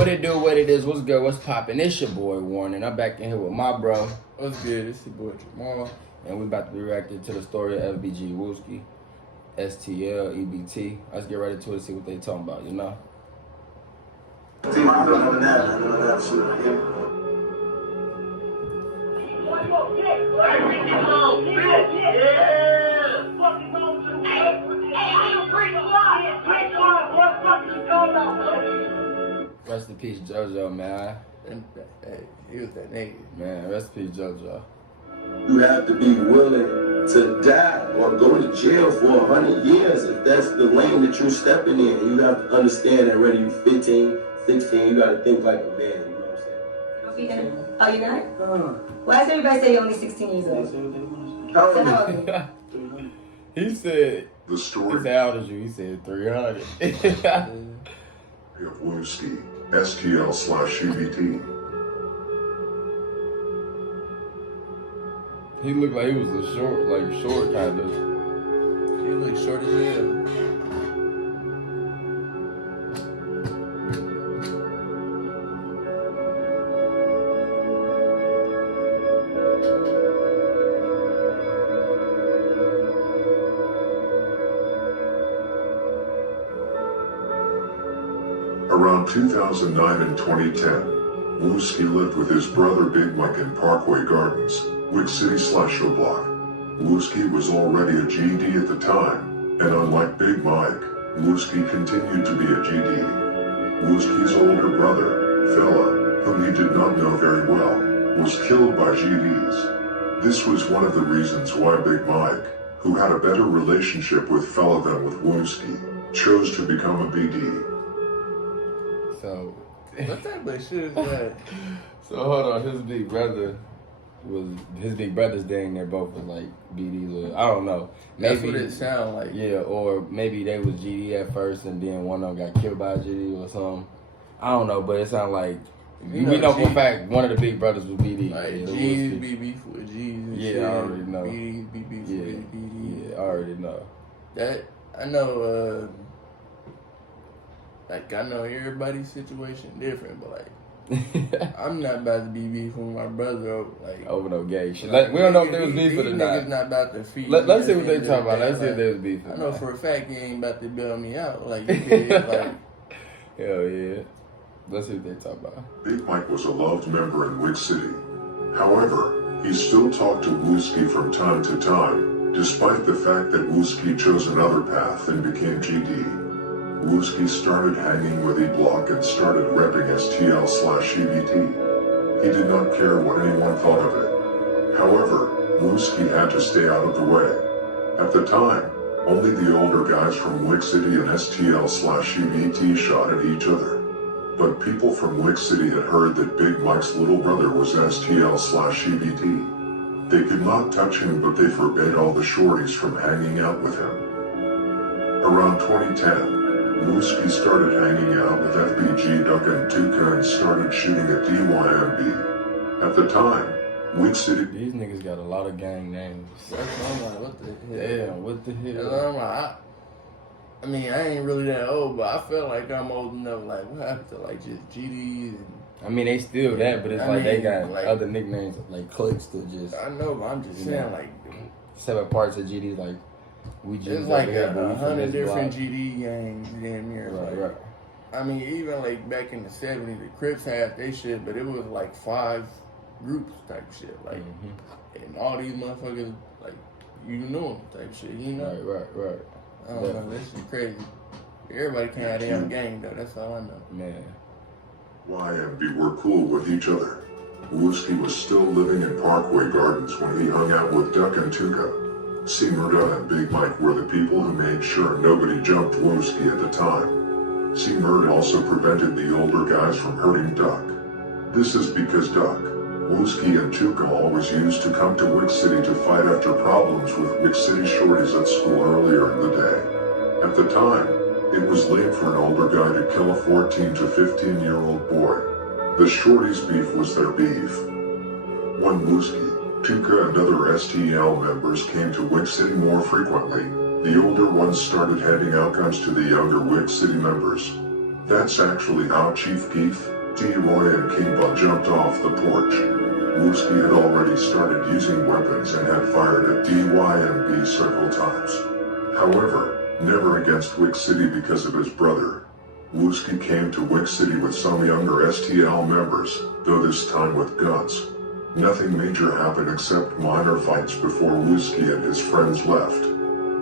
What it do, what it is, what's good, what's poppin'? It's your boy Warren, and I'm back in here with my bro. What's good? It's your boy Jamal. And we about to be reacting to the story of FBG Wooski, STL, EBT. Let's get right into it and see what they talking about, you know? See, I don't know that. I know that shit right here. Rest in peace, JoJo, man. Hey, he was that nigga. Man, rest in peace, JoJo. You have to be willing to die or go to jail for 100 years if that's the lane that you're stepping in. You have to understand that whether you're 15, 16, you got to think like a man. You know what I'm saying? Oh, you're not? Why does everybody say you're only 16 years old? How old So how are old are you? He said, The story he said, how old is you? He said 300. of Wooski, STL/EBT. He looked like he was a short kind of. He look short as hell. Around 2009 and 2010, Wooski lived with his brother Big Mike in Parkway Gardens, Wick City/O Block. Wooski was already a GD at the time, and unlike Big Mike, Wooski continued to be a GD. Wooski's older brother, Fella, whom he did not know very well, was killed by GDs. This was one of the reasons why Big Mike, who had a better relationship with Fella than with Wooski, chose to become a BD. So, What type of shit is that? so hold on, his big brother's dang near both was like BDs or I don't know. That's what it sound like. Yeah, or maybe they was GD at first and then one of them got killed by a GD or something. I don't know, but it sounded like we know for a fact one of the big brothers was BD. Like Yeah, G's be beef with G's and Yeah, shit. I already know. BD's be beef Yeah, with BD's. yeah, I already know. That I know. Like I know everybody's situation different, but like I'm not about to be beefing with my brother over, like Over no gay shit. like, We don't know if there was these beef or niggas not. not about to feed. Let's see me what they at the talking about. end of Let's the see if day. there's beef. I know for a fact he ain't about to bail me out like you did. Like Hell yeah. Let's see what they talk about. Big Mike was a loved member in Wick City. However, he still talked to Wooski from time to time, despite the fact that Wooski chose another path and became GD. Wooski started hanging with E-Block and started repping STL/EBT. He did not care what anyone thought of it. However, Wooski had to stay out of the way. At the time, only the older guys from Wick City and STL/EBT shot at each other. But people from Wick City had heard that Big Mike's little brother was STL/EBT. They could not touch him, but they forbade all the shorties from hanging out with him. Around 2010, Wooski started hanging out with FBG Duck and Tuka and started shooting at DYMB. At the time, Wick City... These niggas got a lot of gang names. that's what I'm like, what the hell? Damn, what the And hell? I'm like, I mean, I ain't really that old, but I feel like I'm old enough. Like, what happened to like just GDs? And, I mean, they still that, but it's I like they mean, got like- other nicknames, like cliques to just I know, but I'm just You saying, know. like, separate parts of GDs, like we just it's like over here, but we 100 from this different block. GD gangs damn near. Right, Like, right. I mean, even like back in the 70s, the Crips had they shit, but it was like 5 groups type shit. Like, and all these motherfuckers, like, you know them type shit, you know? Right. I don't know, that shit crazy. Everybody can't have their own gang, though, that's all I know. Man. YMB were cool with each other. Wooski was still living in Parkway Gardens when he hung out with Duck and Tuka. C-Murda and Big Mike were the people who made sure nobody jumped Wooski at the time. C-Murda also prevented the older guys from hurting Duck. This is because Duck, Wooski and Tuka always used to come to Wick City to fight after problems with Wick City shorties at school earlier in the day. At the time, it was late for an older guy to kill a 14 to 15-year-old boy. The shorties' beef was their beef. When Wooski, Tuka and other STL members came to Wick City more frequently, the older ones started handing out guns to the younger Wick City members. That's actually how Chief Keef, D-Roy, and King Bun jumped off the porch. Wooski had already started using weapons and had fired at DYMB several times. However, never against Wick City because of his brother. Wooski came to Wick City with some younger STL members, though this time with guns. Nothing major happened except minor fights before Wooski and his friends left.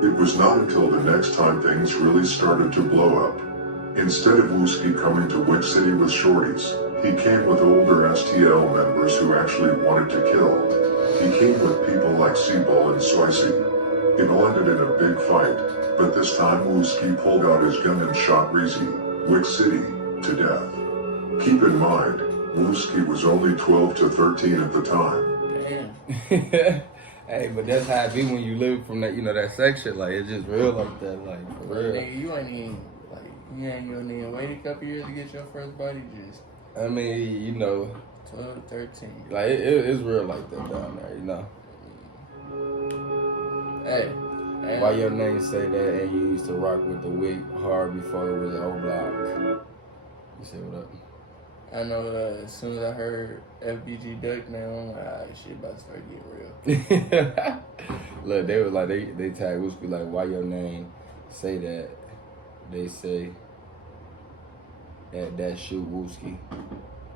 It was not until the next time things really started to blow up. Instead of Wooski coming to Wick City with shorties, he came with older STL members who actually wanted to kill. He came with people like Seaball and Soisy. It all ended in a big fight, but this time Wooski pulled out his gun and shot Reezy, Wick City, to death. Keep in mind, Wooski was only 12 to 13 at the time. Damn. Hey, but that's how it be when you live from that, that section. Like, it's just real like that, like, for real. Nigga, you ain't even wait a couple years to get your first body, just I mean, 12, 13. like, it's real like that down there, Hey. Why your name say that and you used to rock with the wig hard before it was an old block? You say what up? I know as soon as I heard FBG Duck now, I'm like, ah, shit about to start getting real. Look, they was like, they tagged Wooski like, why your name say that? They say that shoot Wooski.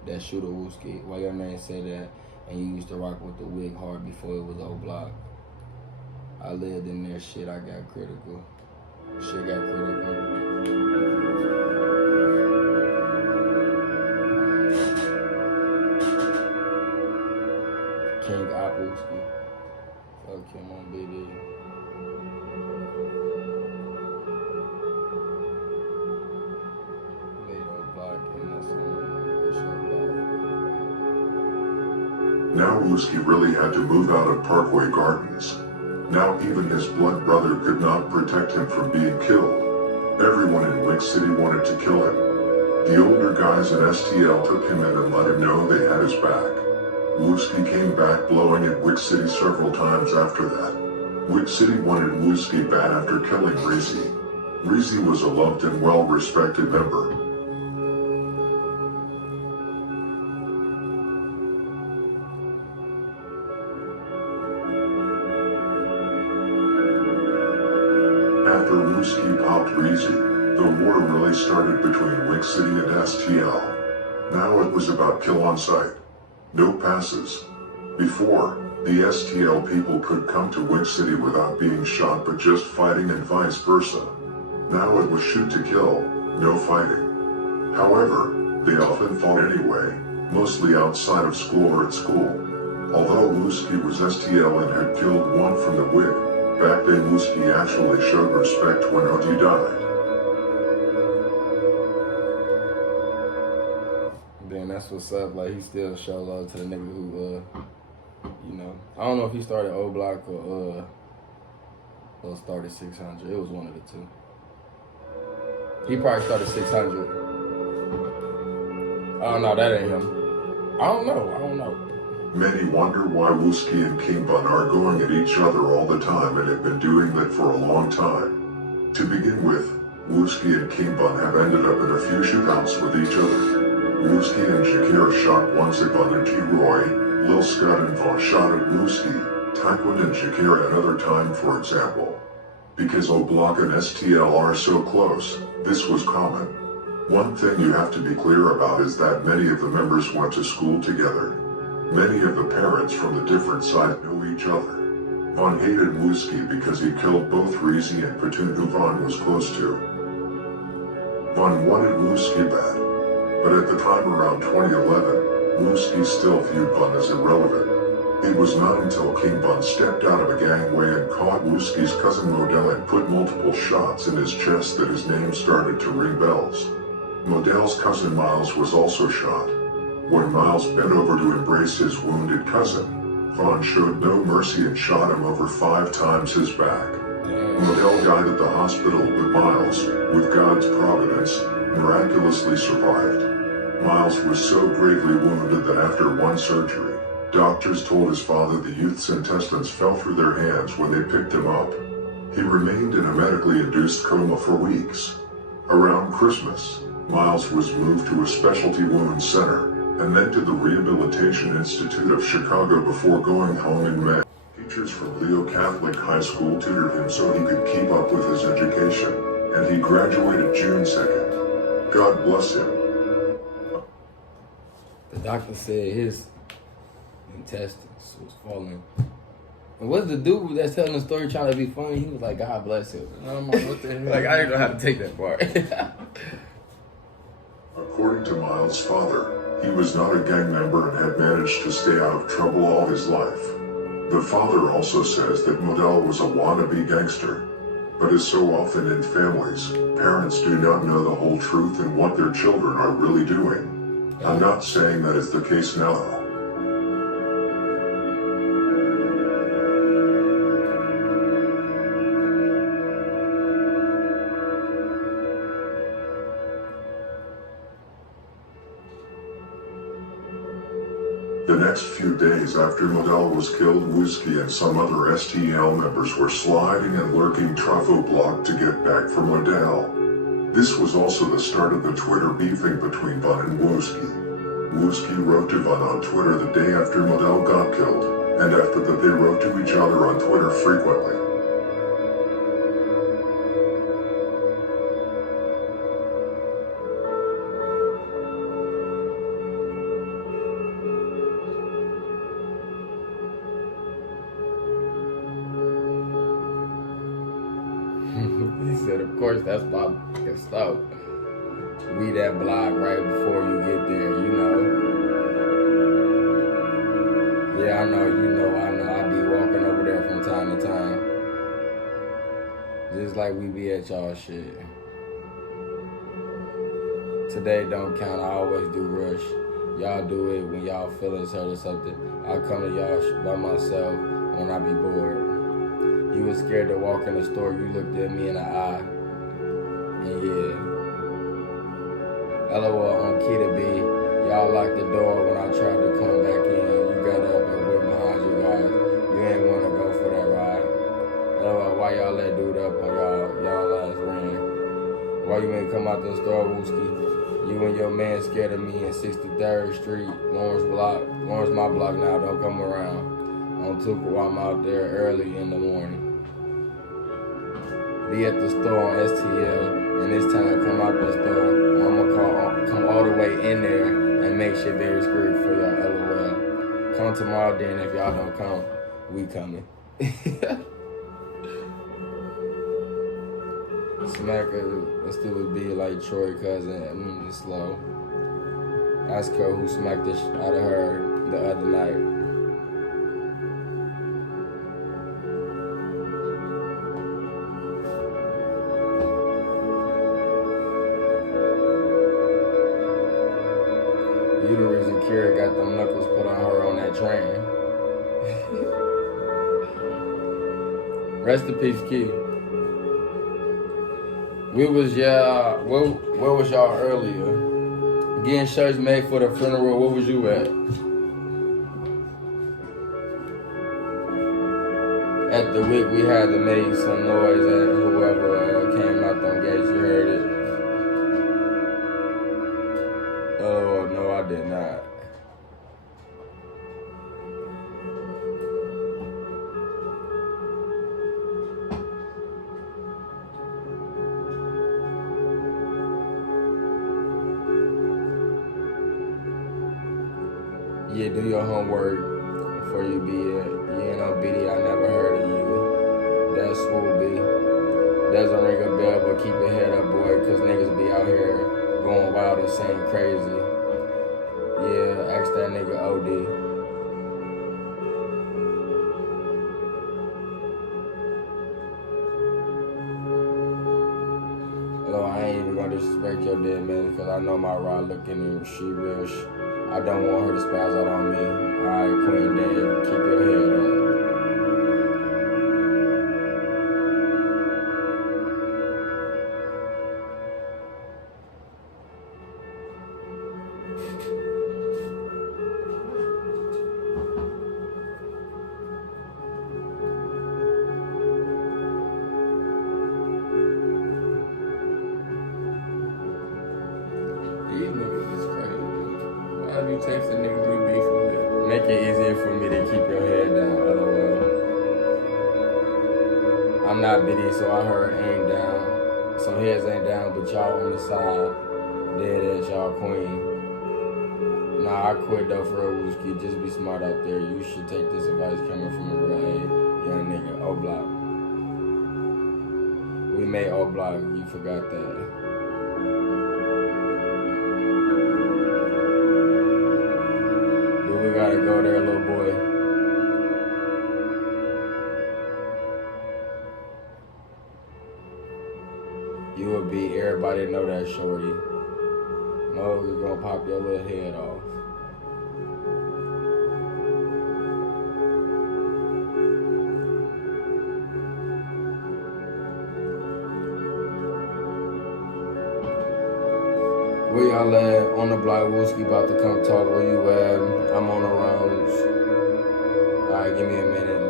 That shooter Wooski. Why your name say that and you used to rock with the wig hard before it was old block? I lived in there, shit, I got critical. Shit got critical. King Wooski. Fuck him on BD. Now Wooski really had to move out of Parkway Gardens. Now even his blood brother could not protect him from being killed. Everyone in Wick City wanted to kill him. The older guys in STL took him in and let him know they had his back. Wooski came back blowing at Wick City several times after that. Wick City wanted Wooski bad after killing Reezy. Reezy was a loved and well-respected member. After Wooski popped Reezy, the war really started between Wick City and STL. Now it was about kill on sight. No passes. Before, the STL people could come to Wick City without being shot but just fighting and vice versa. Now it was shoot to kill, no fighting. However, they often fought anyway, mostly outside of school or at school. Although Wooski was STL and had killed one from the Wig, back then Wooski actually showed respect when OD died. Then that's what's up. Like, he still show love to the nigga who, I don't know if he started O Block or started 600. It was one of the two. He probably started 600. Oh no, that ain't him. I don't know. Many wonder why Wooski and King Bun are going at each other all the time and have been doing that for a long time. To begin with, Wooski and King Bun have ended up in a few shootouts with each other. Wooski and Shakira shot once at Bun and T-Roy, Lil Scott and Vaughn shot at Wooski, Tyquin and Shakira another time for example. Because O Block and STL are so close, this was common. One thing you have to be clear about is that many of the members went to school together. Many of the parents from the different sides know each other. Vaughn hated Wooski because he killed both Reezy and Platoon who Vaughn was close to. Vaughn wanted Wooski bad, but at the time around 2011, Wooski still viewed Vaughn as irrelevant. It was not until King Bun stepped out of a gangway and caught Wooski's cousin Modell and put multiple shots in his chest that his name started to ring bells. Modell's cousin Miles was also shot. When Miles bent over to embrace his wounded cousin, Vaughn showed no mercy and shot him over 5 times his back. Modell died at the hospital, but Miles, with God's providence, miraculously survived. Miles was so gravely wounded that after one surgery, doctors told his father the youth's intestines fell through their hands when they picked him up. He remained in a medically induced coma for weeks. Around Christmas, Miles was moved to a specialty women's center and then to the Rehabilitation Institute of Chicago before going home in May. Teachers from Leo Catholic High School tutored him so he could keep up with his education, and he graduated June 2nd. God bless him. The doctor said his intestines was falling. And what's the dude that's telling the story trying to be funny? He was like, God bless him. I'm like, what the hell? Like, I didn't know how to take that part. According to Miles' father, he was not a gang member and had managed to stay out of trouble all his life. The father also says that Modell was a wannabe gangster. But as so often in families, parents do not know the whole truth and what their children are really doing. I'm not saying that is the case now. The next few days after Modell was killed, Wooski and some other STL members were sliding and lurking Truffaut block to get back for Modell. This was also the start of the Twitter beefing between Von and Wooski. Wooski wrote to Von on Twitter the day after Modell got killed, and after that they wrote to each other on Twitter frequently. He said, of course, that's my fucking stuff. We that block right before you get there, you know. Yeah, I know, you know, I know. I be walking over there from time to time. Just like we be at y'all shit. Today don't count, I always do rush. Y'all do it when y'all feelings hurt or something. I come to y'all by myself when I be bored. You was scared to walk in the store, you looked at me in the eye. And yeah. LOL on key to B. Y'all locked the door when I tried to come back in. You got up and went behind you guys. You ain't wanna go for that ride. LOL, why y'all let dude up on y'all last ring? Why you ain't come out the store, Wooski? You and your man scared of me in 63rd Street, Lawrence my block now, don't come around. On Tuka, I'm out there early in the morning. Be at the store on STL, and this time come out the store. I'ma come all the way in there and make shit very screwed for y'all. LOL. Come tomorrow then. If y'all don't come, we coming. Smack a stupid bitch like Troy cousin. Slow. Ask her who smacked the shit out of her the other night. You the reason Kira got them knuckles put on her on that train. Rest in peace, Key. Where was y'all earlier? Getting shirts made for the funeral, where was you at? At the WIC, we had to make some noise and whoever came out them gates, you heard it. Oh, no, I did not. Yeah, do your homework before you be it. You ain't no BD, I never heard of you. That's swoop B. Doesn't ring a bell, but keep your head up, boy, cause niggas be out here going wild and saying crazy. Yeah, ask that nigga OD. Although I ain't even gonna disrespect your dead man, cause I know my ride looking and she real. I don't want her to spaz out on me. Alright, Queen Dave, keep your head up. I be texting niggas you beefing with. Make it easier for me to keep your head down, LOL. I'm not bitty, so I heard ain't down. So heads ain't down, but y'all on the side. Dead as y'all queen. Nah, I quit though for real, Wooski. Just be smart out there. You should take this advice coming from a real young nigga. O Block. We made O Block. You forgot that. Do we gotta go there, little boy? You would be everybody know that, shorty. No, you're gonna pop your little head off. Where y'all at? On the block, Wooski about to come talk. Where you at? I'm on the roads. Alright, give me a minute.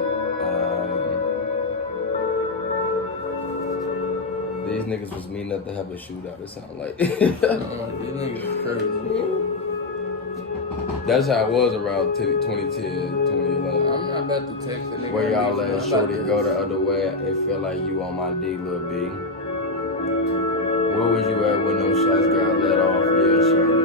These niggas was mean enough to have a shootout, it sound like. These niggas is crazy. That's how it was around 2010, 2011. I'm not about to text the nigga. Where y'all at? Shorty go the other way. It feel like you on my D, lil' B. Where was you at when them shots got let off? Yeah, shorty.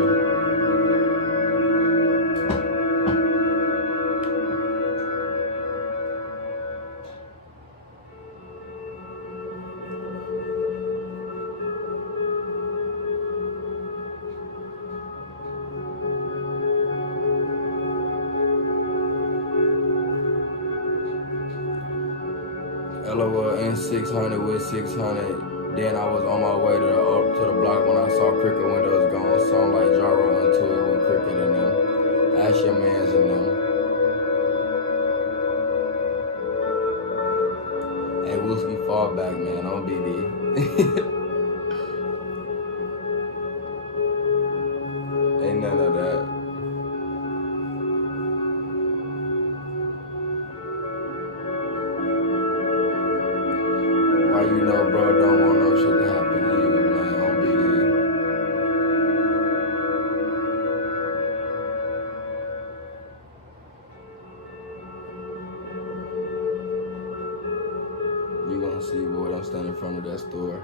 LOL N600 with 600. Then I was on my way to the block when I saw Cricket windows gone. Song like Jaro into it with Cricket in them. Ask your mans in them. Hey, Wooski, fall back, man. On BD. Ain't none of that. Why you know, bro, don't want no shit to happen to you, man, on BD. You gonna see, boy, I'm standing in front of that store.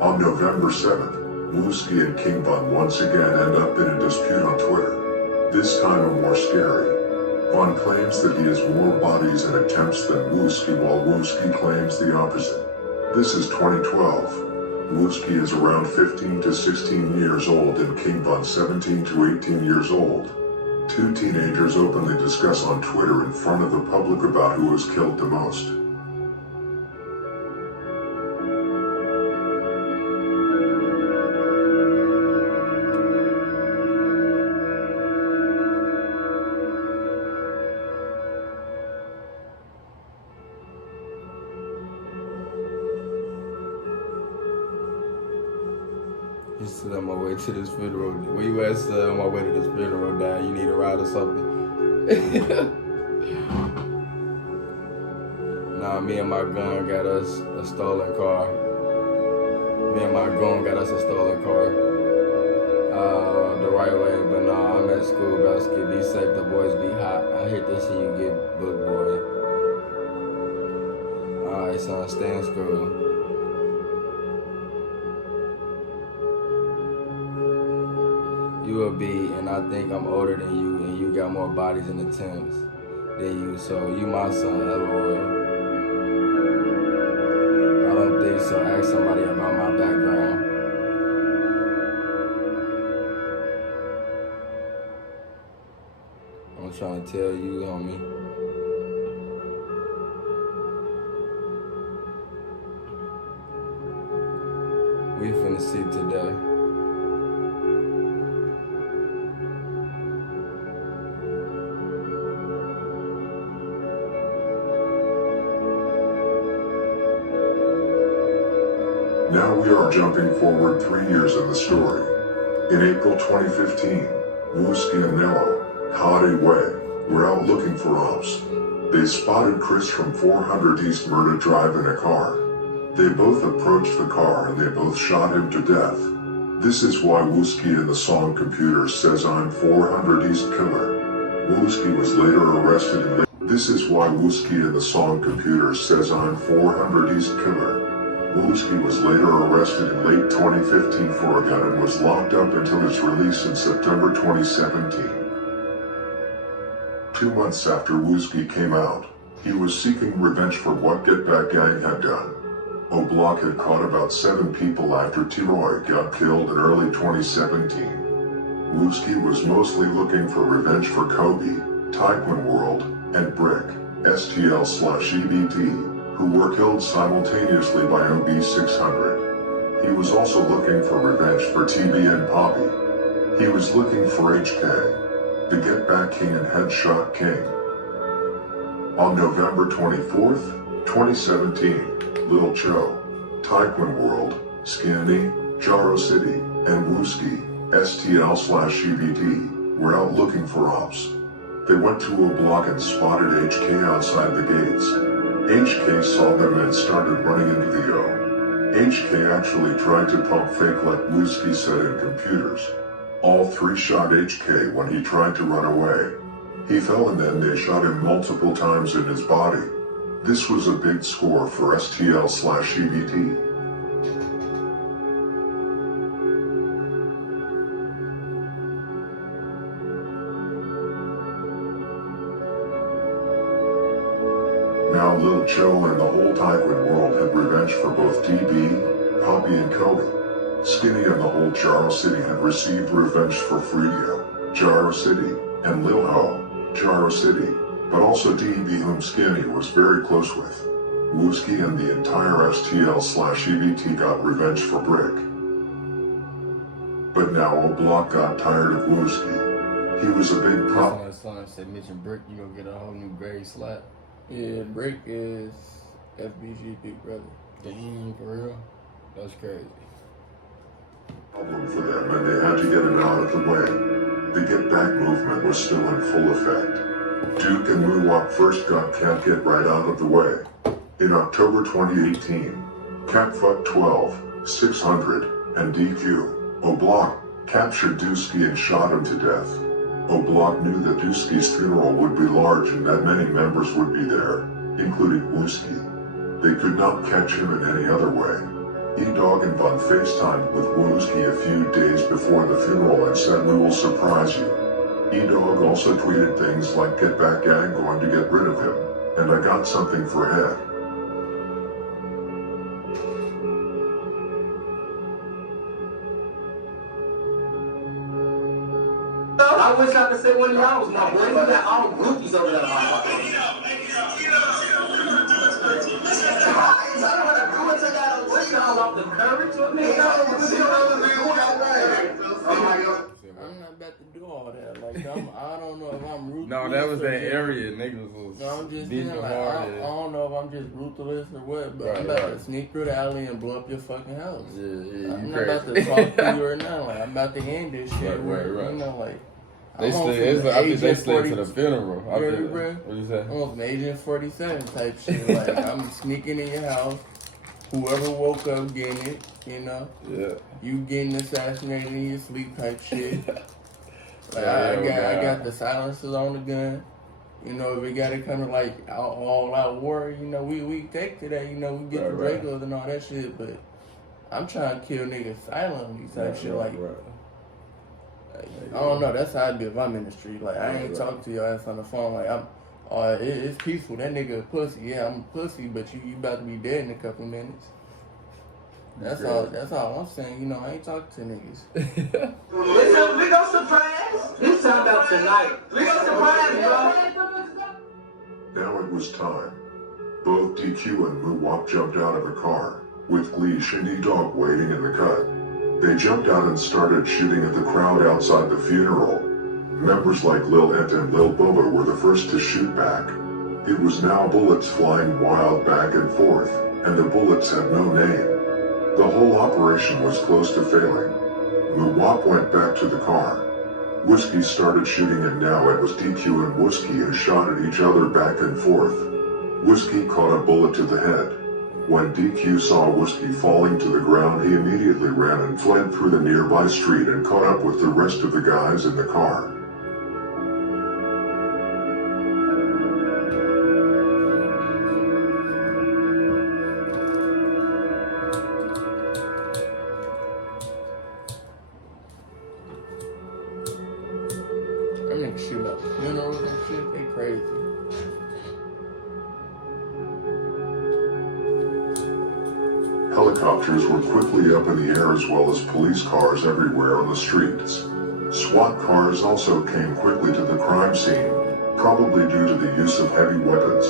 On November 7th, Wooski and King Von once again end up in a dispute on Twitter. This time a more scary. Von claims that he has more bodies and attempts than Wooski, while Wooski claims the opposite. This is 2012. Wooski is around 15 to 16 years old and King Von 17 to 18 years old. Two teenagers openly discuss on Twitter in front of the public about who was killed the most. He said, on my way to this funeral. Where you at, son? On my way to this funeral, Dad. You need a ride or something? Nah, me and my gun got us a stolen car. Me and my gun got us a stolen car. The right way, but nah, I'm at school, basket. Be safe, the boys be hot. I hate to see you get booked, boy. Alright, son, stay in school. You a B, and I think I'm older than you, and you got more bodies and attempts than you, so you my son, LOL. I don't think so. Ask somebody about my background. I'm trying to tell you, homie. We finna see today. Now we are jumping forward 3 years in the story. In April 2015, Wooski and Mello, Hottie Way, were out looking for ops. They spotted Chris from 400 East Murda Drive in a car. They both approached the car and they both shot him to death. This is why Wooski in the song Computer says I'm 400 East Killer. Wooski was later arrested in This is why Wooski in the song Computer says I'm 400 East Killer. Wooski was later arrested in late 2015 for a gun and was locked up until his release in September 2017. 2 months after Wooski came out, he was seeking revenge for what Get Back Gang had done. O-Block had caught about 7 people after T-Roy got killed in early 2017. Wooski was mostly looking for revenge for Kobe, Taekwon World, and Brick, STL/EBT, who were killed simultaneously by OB600. He was also looking for revenge for TB and Poppy. He was looking for HK, the Get Back King and Headshot King. On November 24th, 2017, Lil Cho, Taekwon World, Skinny, Jaro City, and Wooski, STL/EBT, were out looking for ops. They went to O-Block and spotted HK outside the gates. HK saw them and started running into the O. HK actually tried to pump fake like Wooski said in Computers. All 3 shot HK when he tried to run away. He fell and then they shot him multiple times in his body. This was a big score for STL/EBT. Now Lil Cho and the whole Taekwon World had revenge for both DB, Poppy and Kobe. Skinny and the whole Jaro City had received revenge for Freedia, Jaro City, and Lil Ho, Jaro City, but also DB whom Skinny was very close with. Wooski and the entire STL/EBT got revenge for Brick. But now O-Block got tired of Wooski. He was a big problem. My son said, mention Brick, you gonna get a whole new grade slap. Yeah, Brick is FBG Big Brother. Damn, for real? That's crazy. Problem for them and they had to get him out of the way. The Get Back movement was still in full effect. Duke and Moo-Wop first got Can't Get Right out of the way. In October 2018, Cat Fuck 12, 600, and DQ, O-Block, captured Dusky and shot him to death. O-Block knew that Dusky's funeral would be large and that many members would be there, including Wooski. They could not catch him in any other way. E-Dog and Von FaceTimed with Wooski a few days before the funeral and said, "We will surprise you." E-Dog also tweeted things like, "Get Back Gang going to get rid of him, and I got something for Head." I wish I could say one of y'all was my boy. We got all groupies over there. I'm not about to do all that. Like, I don't know if I'm ruthless. No, that was or that just- area niggas was No, I'm just beating saying, like, hard. I don't know if I'm just ruthless or what, but I'm Right, about right. to sneak through the alley and blow up your fucking house. Yeah, you I'm not crazy. about to talk to you or nothing. Like, I'm about to end this shit. Right. You know, like, They I'm on slid, some I think they Agent slid 40 to the funeral. I You heard think, me, bro? what you say? I'm on some Agent 47 type shit. Like, I'm sneaking in your house. Whoever woke up getting it, you know? Yeah. You getting assassinated in your sleep type shit. Like, Yeah, I got the silencers on the gun. You know, if we gotta come to like all out war, you know, we take to that, you know, we get the Right. Dracos and all that shit, but I'm trying to kill niggas silently type shit. Like, I don't know, that's how I do if I'm in the street. Like, I ain't talk to your ass on the phone. Like, it's peaceful. That nigga a pussy. Yeah, I'm a pussy, but you about to be dead in a couple minutes. That's all I'm saying. You know, I ain't talking to niggas. We gon' surprise. This time about tonight. We gon' surprise, bro. Now it was time. Both DQ and Moo-Wop jumped out of the car, with Leash and E-Dog waiting in the cut. They jumped out and started shooting at the crowd outside the funeral. Members like Lil Ent and Lil Boba were the first to shoot back. It was now bullets flying wild back and forth, and the bullets had no name. The whole operation was close to failing. Moo-Wop went back to the car. Wooski started shooting, and now it was DQ and Wooski who shot at each other back and forth. Wooski caught a bullet to the head. When DQ saw Wooski falling to the ground, he immediately ran and fled through the nearby street and caught up with the rest of the guys in the car. Them niggas shoot up funerals and shit, they crazy. Helicopters were quickly up in the air, as well as police cars everywhere on the streets. SWAT cars also came quickly to the crime scene, probably due to the use of heavy weapons.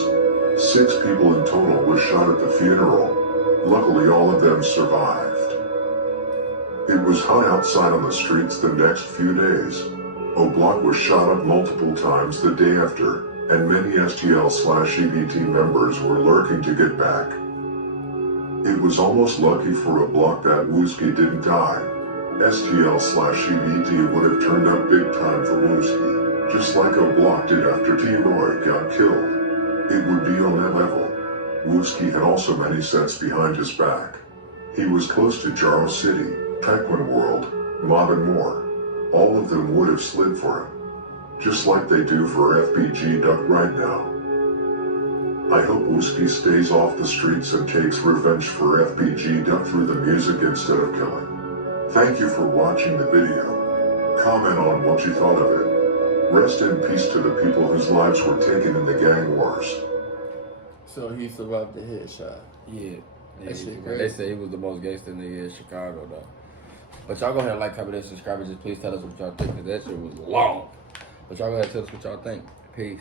6 people in total were shot at the funeral. Luckily, all of them survived. It was hot outside on the streets the next few days. O'Block was shot up multiple times the day after, and many STL/EBT members were lurking to get back. It was almost lucky for O'Block that Wooski didn't die. STL/EBT would have turned up big time for Wooski, just like O'Block did after T-Roy got killed. It would be on that level. Wooski had also many sets behind his back. He was close to Jaro City, Pequin World, Mob, and more. All of them would have slid for him, just like they do for FBG Duck right now. I hope Wooski stays off the streets and takes revenge for FBG Duck through the music instead of killing. Thank you for watching the video. Comment on what you thought of it. Rest in peace to the people whose lives were taken in the gang wars. So he survived the headshot. Yeah. That shit They crazy. say he was the most gangster nigga in Chicago, though. But y'all go ahead and like, comment, and subscribe. And just please tell us what y'all think, because that shit was long. But y'all go ahead and tell us what y'all think. Peace.